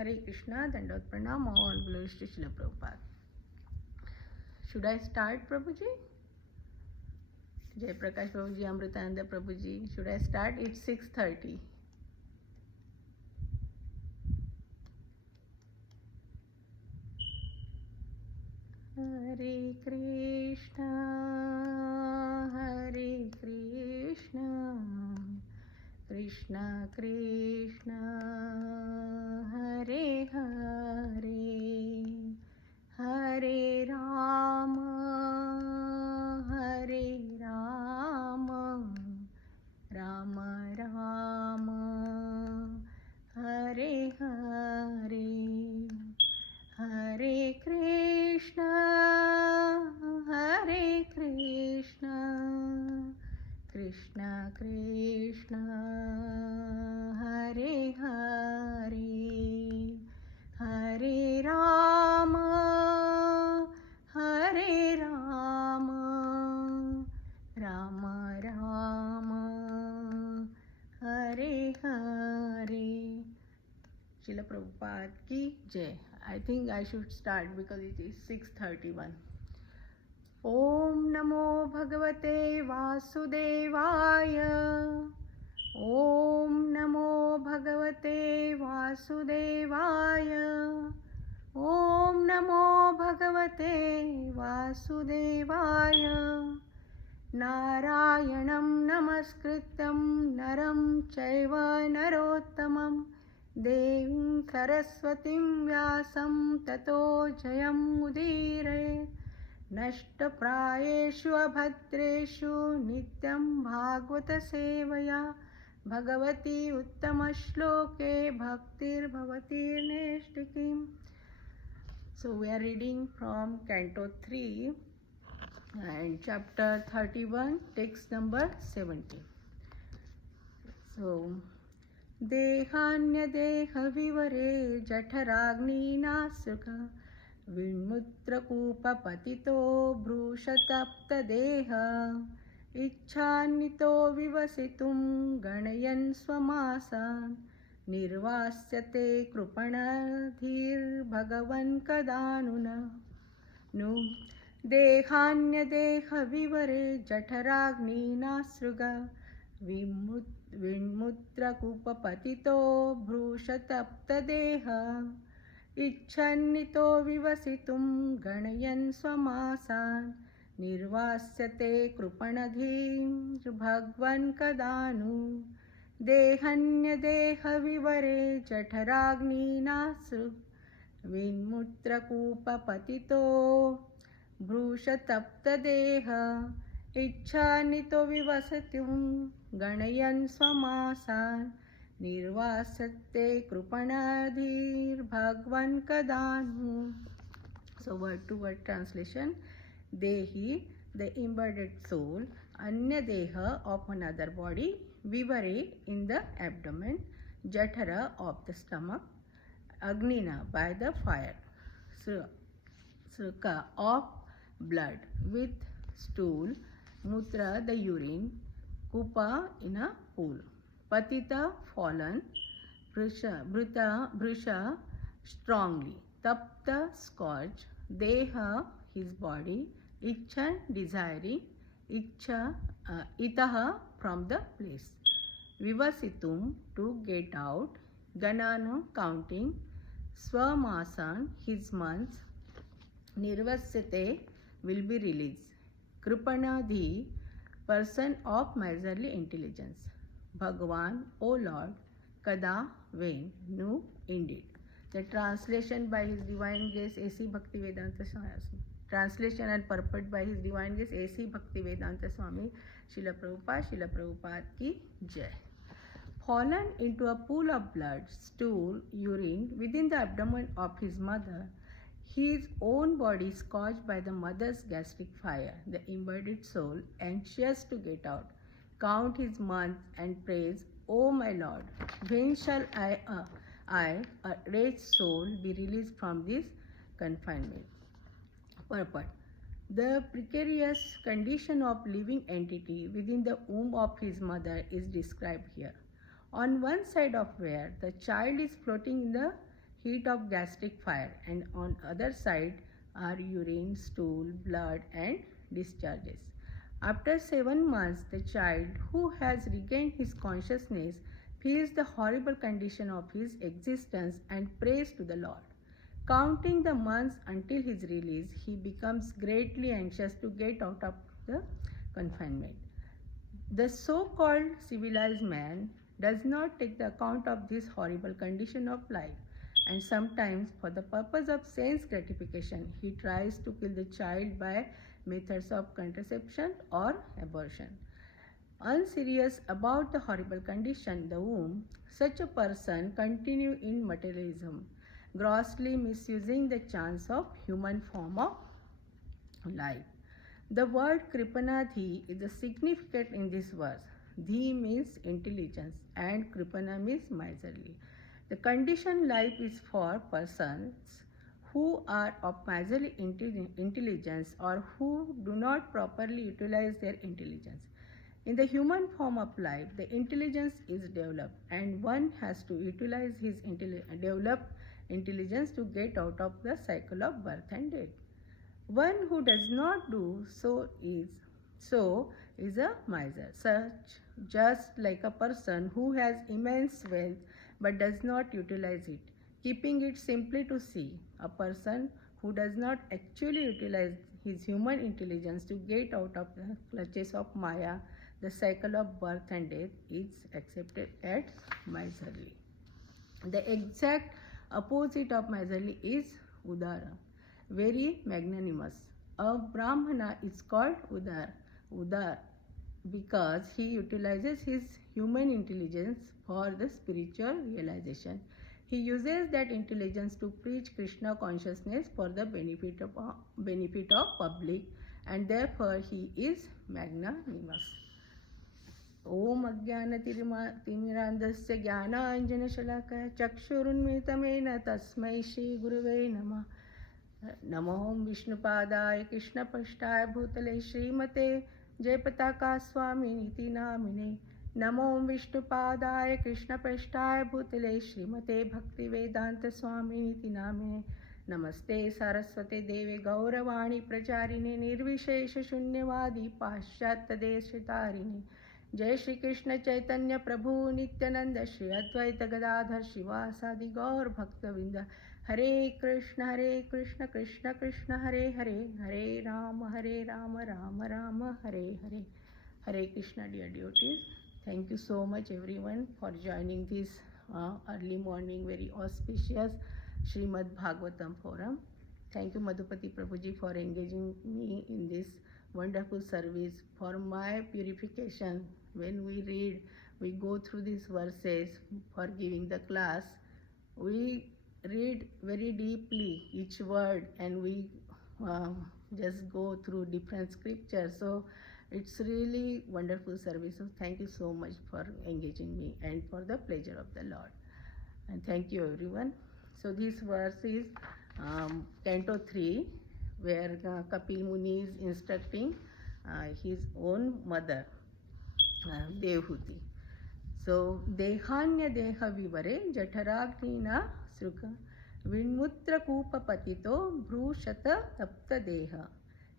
Hare Krishna, Dandavata Pranam, all glories to Srila Prabhupada. Should I start, Prabhuji? Jai Prakash Prabhuji, Amritananda Prabhuji. Should I start? It's 6:30. Hare Krishna, Hare Krishna, Krishna Krishna, Hare Hare, Hare Rama, Hare Rama, Rama Rama, Hare Hare, Hare Krishna, Hare Krishna, Krishna Krishna, Hare Hare, Hare Rama, Hare Rama, Rama Rama, Hare Hare. Srila Prabhupada ki Jai. I think I should start because it is 6:31. Om Namo Bhagavate Vasudevaya. Om Namo Bhagavate Vasudevaya. Om Namo Bhagavate Vasudevaya. Narayanam Namaskritam Naram Chaiva Narottamam Devim Saraswatim Vyasam Tato Jayam Udire Nashtaprayeshu Abhadreshu Nityam Bhagavata Sevaya Bhagavati Uttama Shloke Bhaktir Bhavatir Neshtikim. So we are reading from Canto 3 and chapter 31, text number 70. So Dehanya deha vivare jaఠaragni nasukha Vinmutra kupa patito brushatapta deha Ichhanito vivasitum ganayan swamasan Nirvasyate krupanadhir bhagavan kadanuna Nu Dehanya deha vivare jaఠaragni nasruga Vinmutra kupa patito brushatapta deha Ichhanito vivasitum ganayan swamasan Nirvasyate krupanadhim bhagvan kadanu Dehanya deha vivare jaఠaragni nasu Vinmutra kupa patito brushatapta deha Ichhanito vivasatum ganayan swamasan Nirvasate krupanadhir bhagvan kadanu. So word to word translation. Dehi, the embodied soul, Anya deha of another body, Vivare in the abdomen, Jaఠara of the stomach, Agnina by the fire, Sruka of blood with stool, Mutra the urine, Kupa in a pool, Patita fallen, Brusha strongly, Tapta scorch, Deha his body, Ichha desiring, Itaha from the place, Vivasitum to get out, Ganano counting, Swamasan his months, Nirvasyate will be released, Krupanadhi person of miserly intelligence, Bhagavan, O Lord, Kada, when, Nu, indeed. The translation by His Divine Grace A.C. Bhaktivedanta Swami. Translation and purport by His Divine Grace A.C. Bhaktivedanta Swami, Srila Prabhupada ki Jai. Fallen into a pool of blood, stool, urine within the abdomen of his mother, his own body scorched by the mother's gastric fire, the embodied soul, anxious to get out, count his months and prays, O my Lord, when shall I, a wretched soul, be released from this confinement? Purport. The precarious condition of living entity within the womb of his mother is described here. On one side of where the child is floating in the heat of gastric fire, and on other side are urine, stool, blood, and discharges. After 7 months, the child who has regained his consciousness feels the horrible condition of his existence and prays to the Lord. Counting the months until his release, he becomes greatly anxious to get out of the confinement. The so-called civilized man does not take the account of this horrible condition of life, and sometimes for the purpose of sense gratification he tries to kill the child by methods of contraception or abortion. Unserious about the horrible condition, the womb, such a person continue in materialism, grossly misusing the chance of human form of life. The word Kripanadhi is significant in this verse. Dhi means intelligence and Kripana means miserly. The conditioned life is for persons who are of miserly intelligence or who do not properly utilize their intelligence. In the human form of life, the intelligence is developed and one has to utilize his developed intelligence to get out of the cycle of birth and death. One who does not do so is a miser, such just like a person who has immense wealth but does not utilize it, keeping it simply to see. A person who does not actually utilize his human intelligence to get out of the clutches of Maya, the cycle of birth and death, is accepted as miserly. The exact opposite of miserly is Udara, very magnanimous. A Brahmana is called Udar, because he utilizes his human intelligence for the spiritual realization. He uses that intelligence to preach Krishna consciousness for the benefit of public, and therefore he is magnanimous. ओम अज्ञानतिमिरान्धस्य ज्ञानाञ्जनशलाकया चक्षुरुन्मिलितमेन तस्मै श्रीगुरवे नमः. नमो विष्णुपादाय कृष्णपृष्ठाय भूतले श्रीमते जयपताका स्वामिनीति नामिने. नमो विष्णुपादाय कृष्णपृष्ठाय भूतले श्रीमते भक्तिवेदांत स्वामिनीति नामिने. नमस्ते सरस्वते देवे गौरवाणी प्रचारिणे निर्विशेष शून्यवादी पाश्चात्यदेशतारिणे. जय श्री कृष्ण चैतन्य प्रभु नित्यानंद श्री अद्वैत गदाधर शिवासादि गौर भक्तवृंद. हरे कृष्ण कृष्ण कृष्ण हरे हरे, हरे Ram Ram Ram Hare Hare. Hare Krishna, dear devotees. Thank you so much everyone for joining this early morning very auspicious Srimad Bhagavatam forum. Thank you Madhupati Prabhuji for engaging me in this wonderful service for my purification. When we read, we go through these verses for giving the class. We read very deeply each word and we just go through different scriptures. So it's really wonderful service. So thank you so much for engaging me and for the pleasure of the Lord. And thank you everyone. So this verse is Canto 3, where Kapil Muni is instructing his own mother, Dehuti. So Dehanya Deha Vivare Jataragnina Sruka Vinmutra Kupa Patito Bhrushata Tapta Deha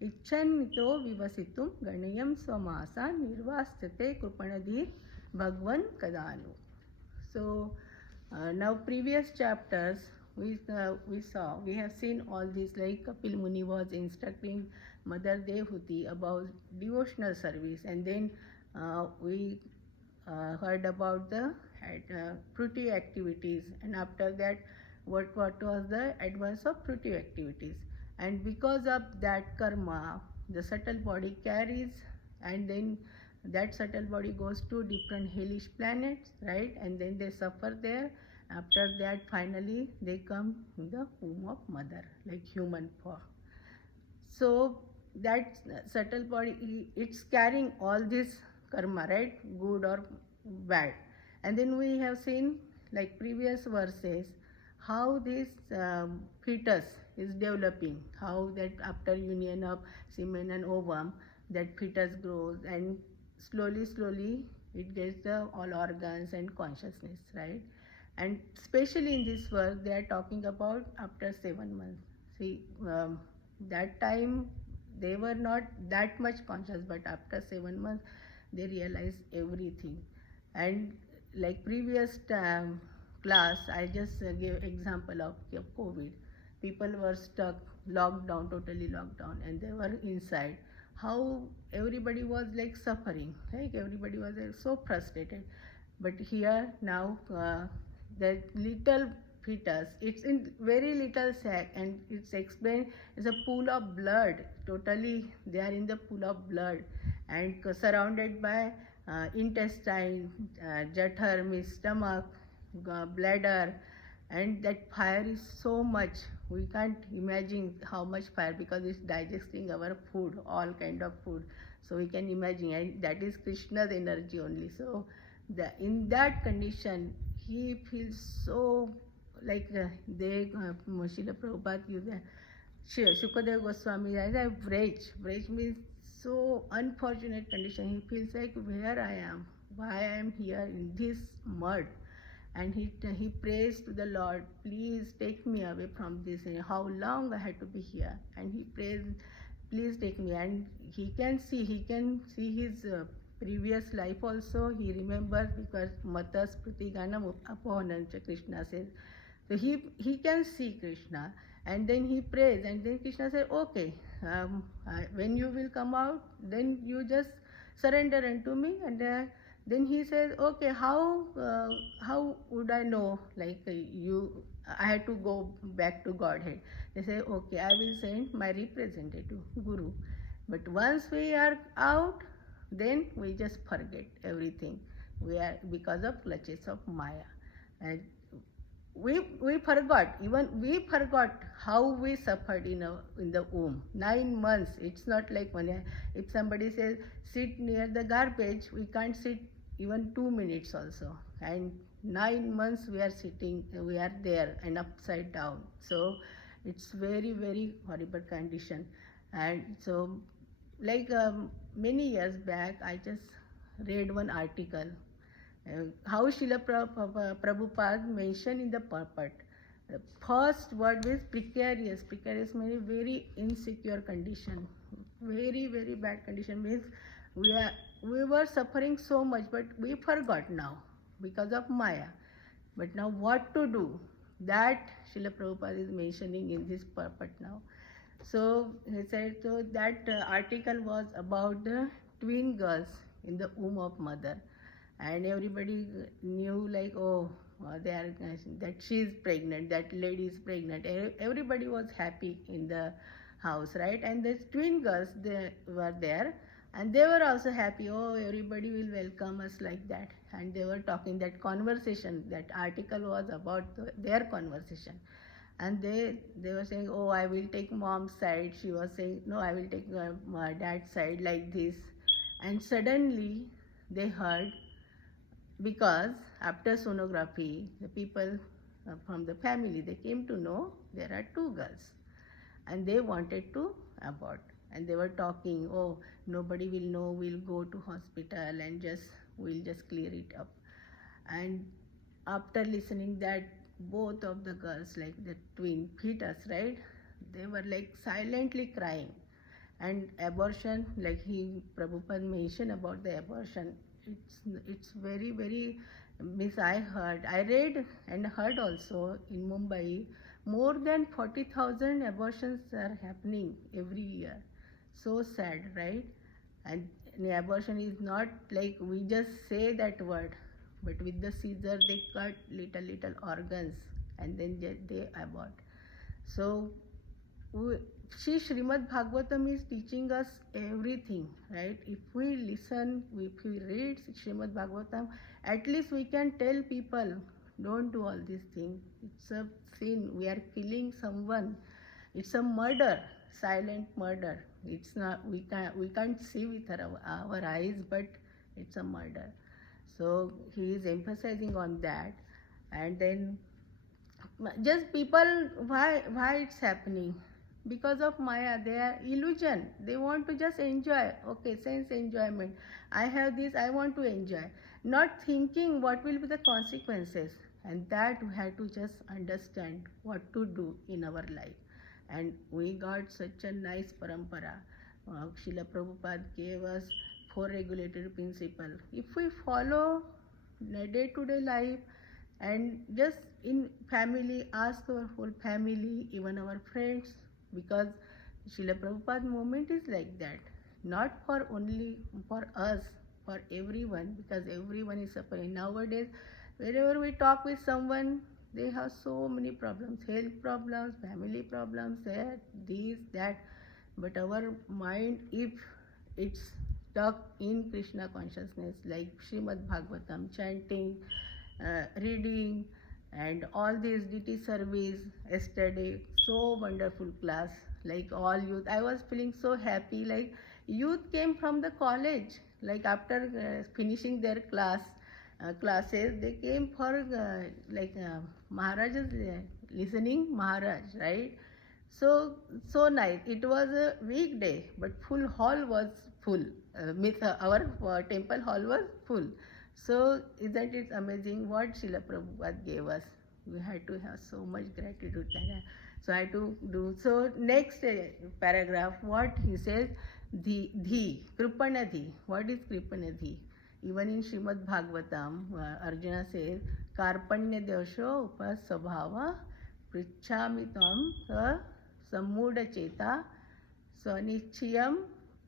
Icchanito Vivasitum Ganayam Swamasa Nirvastate Krupanadhir Bhagwan Kadanu. So now previous chapters we have seen all this, like Kapil Muni was instructing Mother Dehuti about devotional service, and then we heard about the fruitive activities, and after that what was the advance of fruitive activities. And because of that karma, the subtle body carries, and then that subtle body goes to different hellish planets, right? And then they suffer there. After that, finally they come in the womb of mother, like human form. So that subtle body, it's carrying all this karma, right? Good or bad. And then we have seen, like previous verses, how this fetus is developing, how that after union of semen and ovum, that fetus grows, and slowly it gets the all organs and consciousness, right? And especially in this verse, they are talking about after 7 months. See, that time they were not that much conscious, but after 7 months, they realized everything. And like previous class, I just gave example of COVID. People were stuck, locked down, totally locked down, and they were inside. How everybody was like suffering, like everybody was so frustrated. But here now, that little fetus, it's in very little sac, and it's explained it's a pool of blood. Totally, they are in the pool of blood, and surrounded by intestine, jathar means stomach, bladder, and that fire is so much. We can't imagine how much fire, because it's digesting our food, all kind of food. So we can imagine, and that is Krishna's energy only. So in that condition, he feels so like Srila Prabhupada used Shukadev Goswami as a wretch. Wretch means so unfortunate condition. He feels like, where I am, why I am here in this mud. And he prays to the Lord, please take me away from this. And how long I had to be here? And he prays, please take me. And he can see his previous life also. He remembers, because Mata Spriti Ganam Apohanancha, Krishna says. So he can see Krishna, and then he prays, and then Krishna says, okay, when you will come out, then you just surrender unto me. And then he says, okay, how would I know, like I had to go back to Godhead. They say, okay, I will send my representative, Guru. But once we are out, then we just forget everything. We are, because of clutches of Maya. And we forgot how we suffered in the womb. 9 months. It's not like if somebody says sit near the garbage, we can't sit even 2 minutes also. And 9 months we are there and upside down. So it's very, very horrible condition. And so, like many years back, I just read one article, how Srila Prabhupada mentioned in the purport. The first word is precarious. Precarious means very insecure condition. Very, very bad condition means we were suffering so much, but we forgot now because of Maya. But now what to do? That Srila Prabhupada is mentioning in this purport now. So he said, so that article was about the twin girls in the womb of mother. And everybody knew, like, that she is pregnant, that lady is pregnant. Everybody was happy in the house, right? And these twin girls, they were there, and they were also happy. Oh, everybody will welcome us like that. And they were talking that conversation. That article was about their conversation. And they were saying, oh, I will take mom's side. She was saying, no, I will take my dad's side, like this. And suddenly they heard, because after sonography, the people from the family, they came to know there are 2 girls, and they wanted to abort. And they were talking, oh, nobody will know, we'll go to hospital and we'll just clear it up. And after listening that, both of the girls, like the twin fetus, right, they were like silently crying. And abortion, like Prabhupada mentioned about the abortion, it's very, very, I read and heard also in Mumbai, more than 40,000 abortions are happening every year. So sad, right? And abortion is not like we just say that word, but with the scissor they cut little organs, and then they abort. So Srimad Bhagavatam is teaching us everything, right? If we listen, if we read Srimad Bhagavatam, at least we can tell people, don't do all these things. It's a sin. We are killing someone. It's a murder, silent murder. It's not. We can't see with our eyes, but it's a murder. So he is emphasizing on that, and then just people, why it's happening? Because of Maya, they are illusion. They want to just enjoy. Okay, sense enjoyment. I have this, I want to enjoy. Not thinking what will be the consequences. and that we had to just understand what to do in our life. And we got such a nice parampara. Srila Prabhupada gave us four regulatory principles. If we follow the day-to-day life, and just in family, ask our whole family, even our friends, because Srila Prabhupada movement is like that, not for only for us, for everyone, because everyone is suffering nowadays. Wherever we talk with someone, they have so many problems, health problems, family problems, that, this, that. But our mind, if it's stuck in Krishna consciousness, like Srimad Bhagavatam, chanting, reading, and all these DT service yesterday, so wonderful class, like all youth. I was feeling so happy, like youth came from the college, like after finishing their classes, they came for Maharaj's listening Maharaj, right? So nice. It was a weekday, but full hall was full. Our temple hall was full. So isn't it amazing what Srila Prabhupada gave us? We had to have so much gratitude. So I had to do. So next paragraph, what he says, dhi, kripanadhi. What is kripanadhi? Even in Srimad Bhagavatam, Arjuna says, karpanya desho upasabhava prichhami tam samudacheta swanichiyam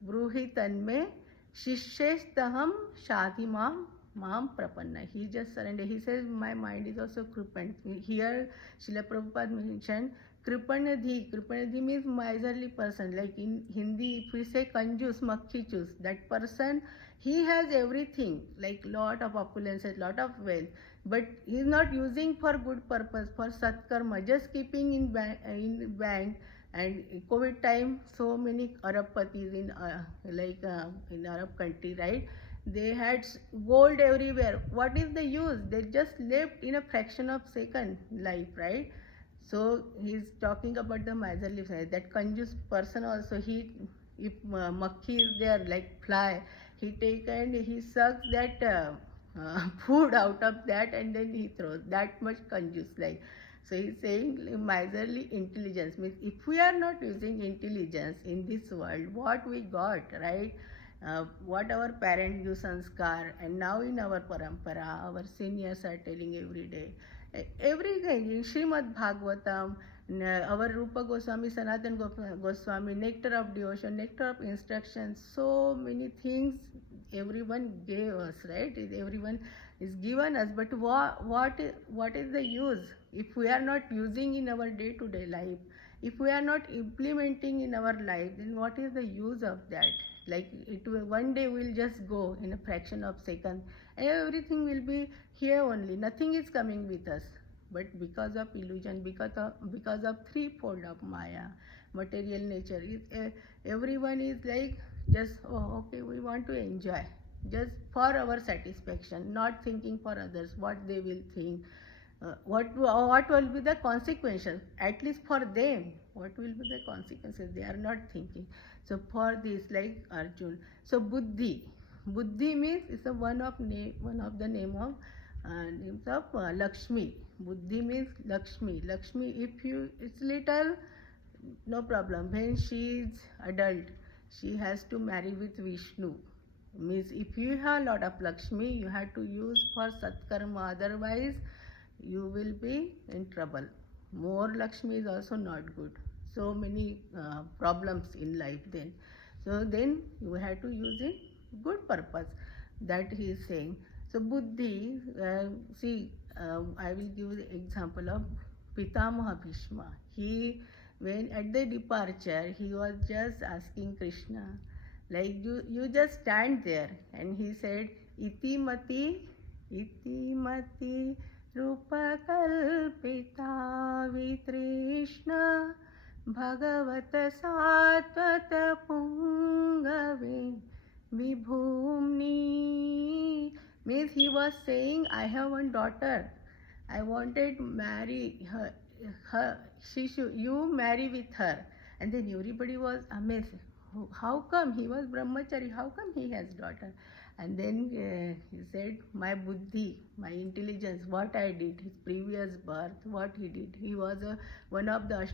bruhi tanme shishestaham shadhimam mam prapanna. He just surrendered. He says, my mind is also kripan. Here Srila Prabhupada mentioned kripanadhi. Kripanadhi means miserly person. Like in Hindi, if we say kanjus, makhi chus, that person, he has everything, like lot of opulences, lot of wealth, but he is not using for good purpose, for satkarma, just keeping in bank. And COVID time, so many Arabpatis in in Arab country, right? They had gold everywhere. What is the use? They just lived in a fraction of second life, right? So he's talking about the miserly side. That conjus person also, he, if makhi is there like fly, he take and he sucks that food out of that, and then he throws. That much conjus like. So he's saying miserly intelligence means if we are not using intelligence in this world, what we got, right? What our parents give sanskar, and now in our parampara, our seniors are telling every day. Everything in Srimad Bhagavatam, our Rupa Goswami, Sanatan Goswami, nectar of devotion, nectar of instruction, so many things everyone gave us, right? Everyone is given us, but what is the use if we are not using in our day-to-day life? If we are not implementing in our life, then what is the use of that? Like it will, one day will just go in a fraction of second, and everything will be here only. Nothing is coming with us. But because of illusion, because of threefold of Maya, material nature, everyone is like just, oh, okay, we want to enjoy, just for our satisfaction, not thinking for others, what they will think, what will be the consequences, at least for them, what will be the consequences, they are not thinking. So for this, like Arjun, so buddhi means it's a one of the names of Lakshmi. Buddhi means Lakshmi. If you, it's little, no problem. When she is adult, she has to marry with Vishnu. Means if you have a lot of Lakshmi, you have to use for Satkarma, otherwise you will be in trouble. More Lakshmi is also not good. So many problems in life then. So then you have to use in good purpose. That he is saying. So buddhi, I will give the example of Pitamaha Bhishma. He, when at the departure, he was just asking Krishna, like you just stand there, and he said, iti mati rupa kalpita vitrishna bhagavata satvata pungave vibhumni. Means he was saying, I have one daughter, I wanted to marry her, you marry with her. And then everybody was amazed. How come? He was brahmachari, how come he has daughter? And then he said, my buddhi, my intelligence, what I did, his previous birth, what he did. He was one of the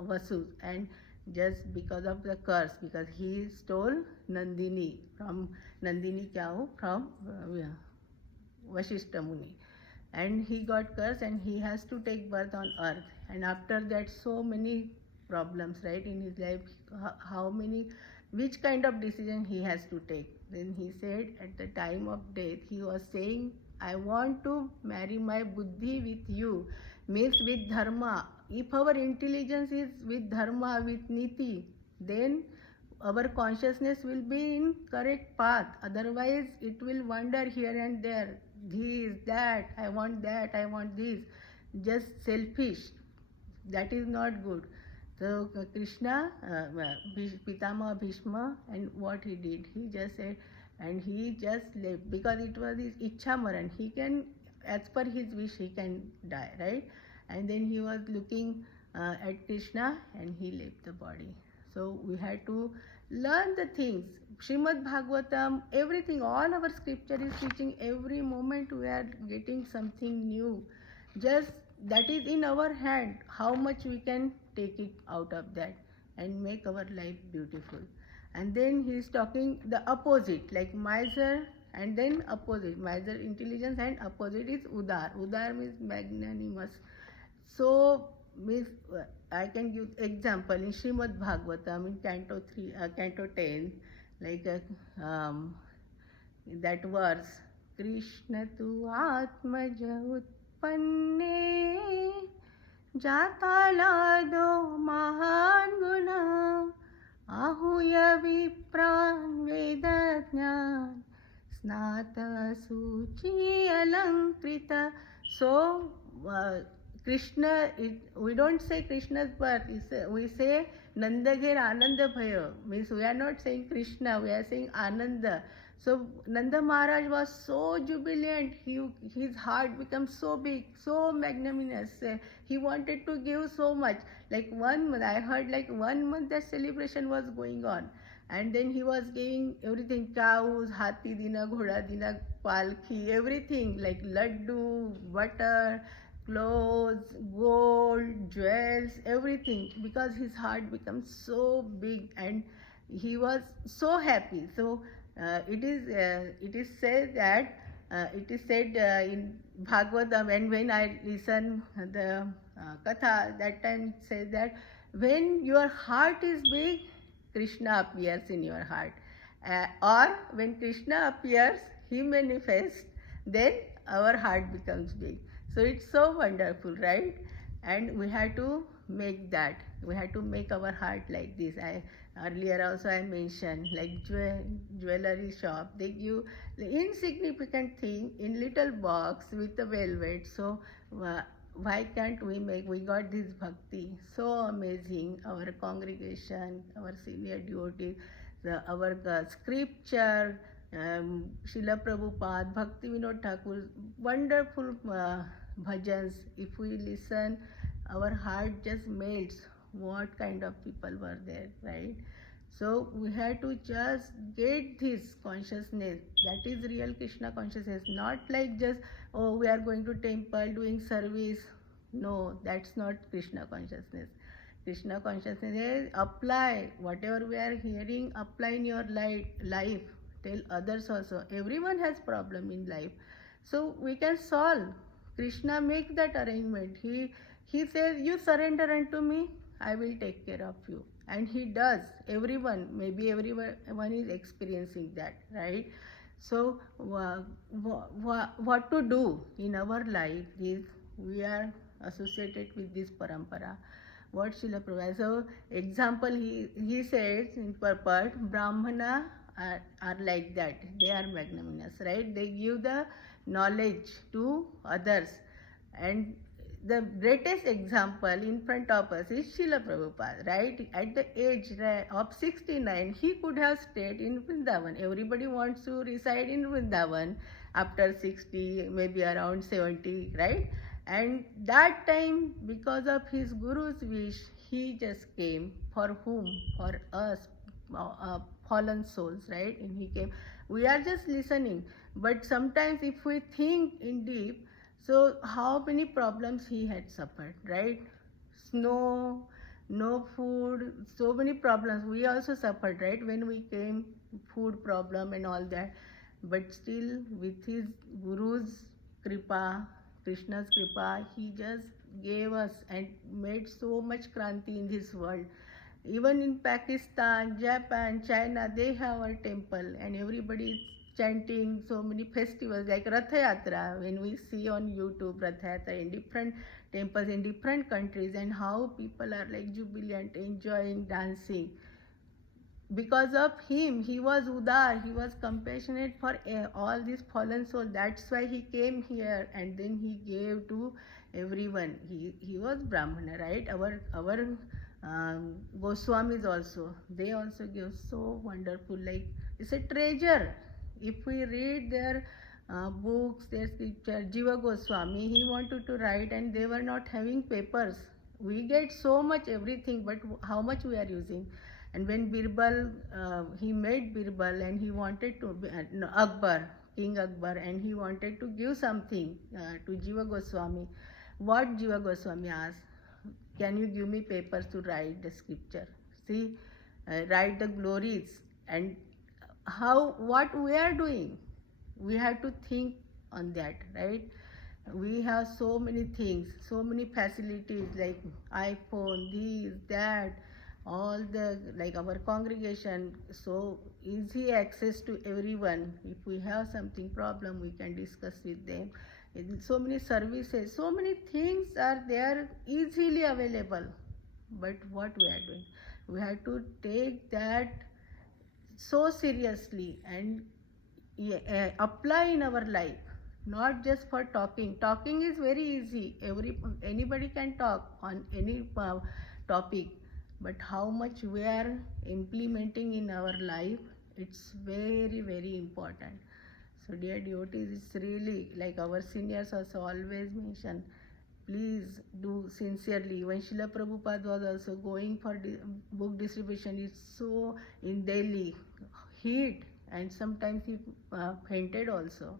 Vasus, and just because of the curse, because he stole Nandini from Nandini cow from Vashishta Muni, and he got cursed and he has to take birth on earth. And after that, so many problems, right, in his life. How many, which kind of decision he has to take. Then he said at the time of death, he was saying, I want to marry my buddhi with you, means with dharma. If our intelligence is with dharma, with niti, then our consciousness will be in correct path. Otherwise it will wander here and there, this, that, I want this, just selfish. That is not good. So Krishna, Pitama Bhishma, and what he did, he just said, and he just left, because it was his Ichha Maran. He can, as per his wish, he can die, right? And then he was looking at Krishna and he left the body. So we had to learn the things. Srimad Bhagavatam, everything, all our scripture is teaching. Every moment we are getting something new. Just that is in our hand, how much we can take it out of that and make our life beautiful. And then he is talking the opposite, like miser, and then opposite, miser intelligence, and opposite is udar. Udar means magnanimous. So means I can give example in Srimad Bhagavatam in Canto 3, Canto 10, like that verse, Krishna tu atmaja utpanne jatala mahan guna ahuya vipran vedajnan snata suchi alankrita. So Krishna, we don't say Krishna's birth, we say Nandagir Ananda Bhayo. Means we are not saying Krishna, we are saying Ananda. So Nanda Maharaj was so jubilant, his heart became so big, so magnanimous. He wanted to give so much. Like 1 month, I heard like 1 month that celebration was going on. And then he was giving everything, cows, hati dina, ghoda dina, palki, everything, like laddu, butter, clothes, gold, jewels, everything, because his heart becomes so big and he was so happy. So it is said that in Bhagavatam, and when I listen the katha, that time it says that when your heart is big, Krishna appears in your heart, or when Krishna appears, he manifests, then our heart becomes big. So it's so wonderful, right? And we have to make that. We have to make our heart like this. Earlier also I mentioned, like jewelry shop, they give the insignificant thing in little box with the velvet. So why can't we make? We got this bhakti, so amazing. Our congregation, our senior devotees, our scripture. Srila Prabhupada, Bhakti Vinod Thakur, wonderful bhajans. If we listen, our heart just melts. What kind of people were there, right? So we have to just get this consciousness. That is real Krishna consciousness. Not like just, oh, we are going to temple doing service. No, that's not Krishna consciousness. Krishna consciousness is apply whatever we are hearing, apply in your life. Tell others also. Everyone has problem in life, so we can solve. Krishna makes that arrangement. He says, you surrender unto me, I will take care of you, and he does. Everyone, maybe everyone is experiencing that, right? So what to do in our life is we are associated with this parampara. What Srila Prabhupada. So example, he says in purport, Brahmana are like that. They are magnanimous, right? They give the knowledge to others. And the greatest example in front of us is Srila Prabhupada, right? At the age of 69, he could have stayed in Vrindavan. Everybody wants to reside in Vrindavan after 60, maybe around 70, right? And that time, because of his Guru's wish, he just came. For whom? For us, fallen souls, right? And he came. We are just listening. But sometimes if we think in deep, so how many problems he had suffered, right? Snow, no food, so many problems. We also suffered, right? When we came, food problem and all that. But still, with his Guru's kripa, Krishna's kripa, he just gave us and made so much kranti in this world. Even in Pakistan, Japan, China, they have a temple and everybody is chanting so many festivals like Rath Yatra. When we see on YouTube Rath Yatra in different temples in different countries and how people are like jubilant, enjoying, dancing. Because of him, he was udar, he was compassionate for all these fallen souls. That's why he came here and then he gave to everyone. He was Brahmana, right? Our Goswamis also, they also give so wonderful, like it's a treasure. If we read their books, their scripture, Jiva Goswami, he wanted to write and they were not having papers. We get so much everything, but how much we are using? And when Birbal, he made Birbal and he wanted to, no, Akbar, King Akbar, and he wanted to give something to Jiva Goswami. What Jiva Goswami asked? Can you give me papers to write the scripture? See, write the glories and what we are doing. We have to think on that, right? We have so many things, so many facilities like iPhone, this, that, all the, like our congregation, so easy access to everyone. If we have something problem, we can discuss with them. So many services, so many things are there easily available. But what we are doing? We have to take that so seriously and apply in our life, not just for talking. Talking is very easy. Anybody can talk on any topic, but how much we are implementing in our life, it's very, very important. So dear devotees, it's really like our seniors also always mention, please do sincerely. Even Srila Prabhupada was also going for book distribution. It's so in Delhi, heat, and sometimes he fainted also.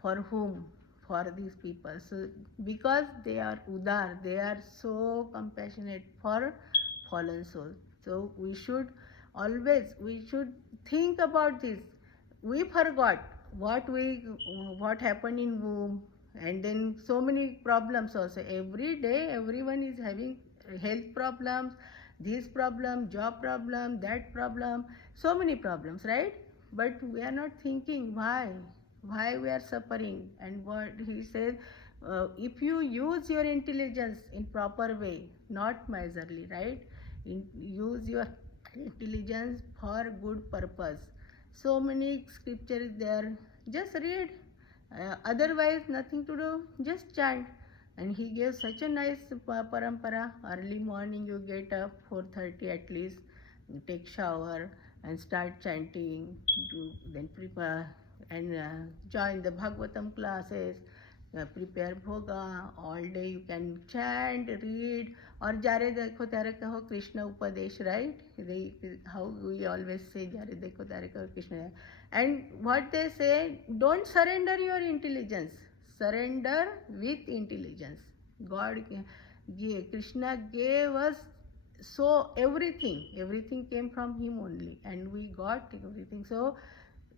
For whom? For these people. So because they are udar, they are so compassionate for fallen souls. So we should think about this. We forgot what happened in womb, and then so many problems also. Every day everyone is having health problems, this problem, job problem, that problem, so many problems, right? But we are not thinking why we are suffering. And what he says, if you use your intelligence in proper way, not miserly, right? Use your intelligence for good purpose. So many scriptures there, just read. Otherwise nothing to do, just chant. And he gave such a nice parampara. Early morning you get up 4:30 at least, you take shower and start chanting, then prepare and join the Bhagavatam classes, prepare bhoga. All day you can chant, read, or jare dekho tare kaho Krishna upadesh, right? How we always say jare dekho tare kaho Krishna. And what they say, don't surrender your intelligence, surrender with intelligence. Krishna gave us so everything came from him only, and we got everything. So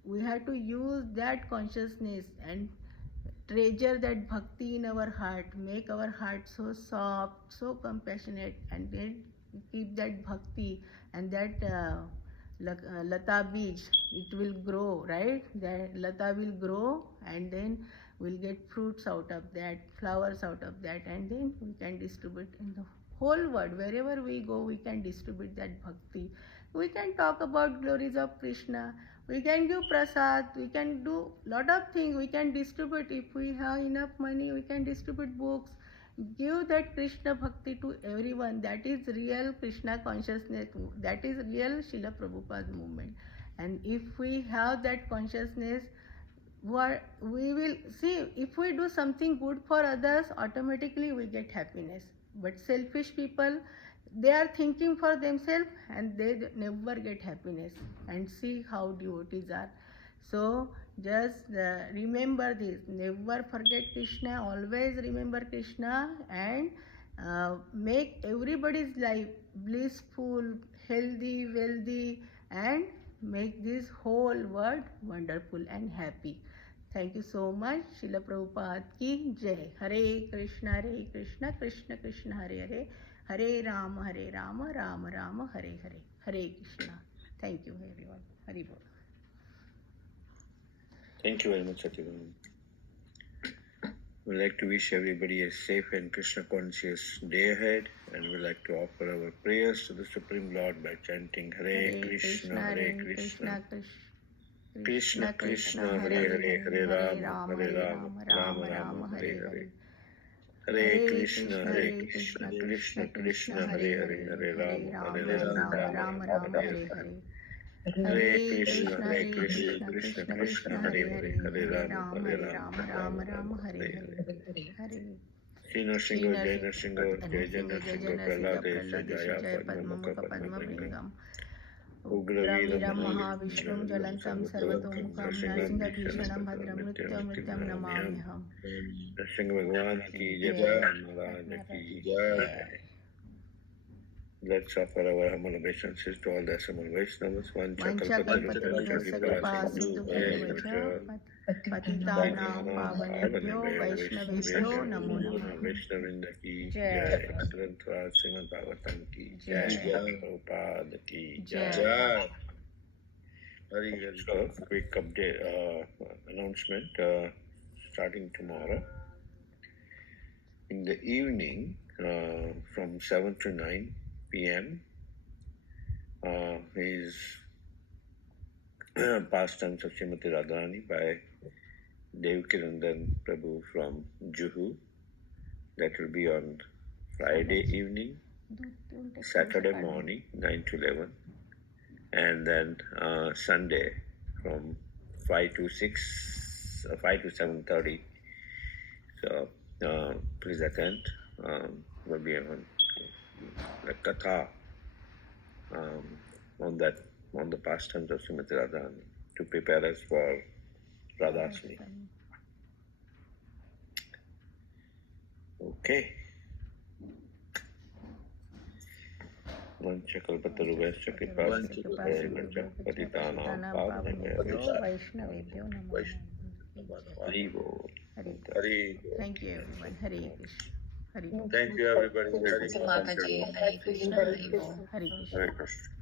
we have to use that consciousness and treasure that bhakti in our heart, make our heart so soft, so compassionate, and then keep that bhakti, and that lata bij, it will grow, right? That lata will grow, and then we'll get fruits out of that, flowers out of that, and then we can distribute in the whole world. Wherever we go, we can distribute that bhakti. We can talk about glories of Krishna. We can give prasad. We can do lot of things. We can distribute. If we have enough money, we can distribute books. Give that Krishna bhakti to everyone. That is real Krishna consciousness. That is real Srila Prabhupada movement. And if we have that consciousness, what we will see, if we do something good for others, automatically we get happiness. But selfish people, they are thinking for themselves and they never get happiness. And see how devotees are. So just remember this. Never forget Krishna. Always remember Krishna and make everybody's life blissful, healthy, wealthy, and make this whole world wonderful and happy. Thank you so much. Srila Prabhupada ki jai. Hare Krishna, Krishna Krishna, Hare Hare. Hare Rama, Rama Rama, Hare Hare. Hare Krishna. Thank you everyone. Hari Bol. Thank you very much, Satyabhama. We'd like to wish everybody a safe and Krishna conscious day ahead, and we'd like to offer our prayers to the Supreme Lord by chanting Hare Krishna, Hare Krishna, Krishna Krishna, Hare Hare, Hare Rama, Rama Rama, Hare Hare. Hare Krishna, Krishna Krishna, Hare Hare, Hare Rama, Rama, Hare Hare. Hare Krishna, Krishna Krishna, Hare Hare, Hare Rama, Rama, Hare Hare. Shri Nrsimha, Jai Nrsimha, Jai Jai Nrsimha, Prahlade, Jaya Padma Mukha Padma Bringam. Ugraveera Mahavishnu Jalantam Sarvatomukam Narasimha Bhishanam Bhadram Nityam Namamyaham. Nrsimha Bhagwan ki Jai, Maharaj ki Jai. Let's offer our humble obeisances to all the assembled Vaishnavas. Patitanam Pavanebhyo Vaishnavebhyo Namo Namah. Vaishnavinda ki Jai. Granth Srimad Bhagavatam ki Jai. Prabhupada ki Jai. So, quick update, announcement. Starting tomorrow in the evening, from 7 to 9 p.m. Is Pastimes of Srimati Radharani by Devkinandan Prabhu from Juhu. That will be on Friday evening, Saturday morning 9 to 11, and then Sunday from 5 to 7:30. So please attend. Will be on the katha on the pastimes of Srimati Radharani to prepare us for Radhashmi. Okay. Vanchakalpatarubhascha kripasimcha patitanam pavanebhyo Vaishnavebhyo Namo Namah. Hari Bol. Thank you everyone. Hare Krishna. Hari Bol. Thank you everybody. Hare Krishna. Hare Krishna. Hare Krishna.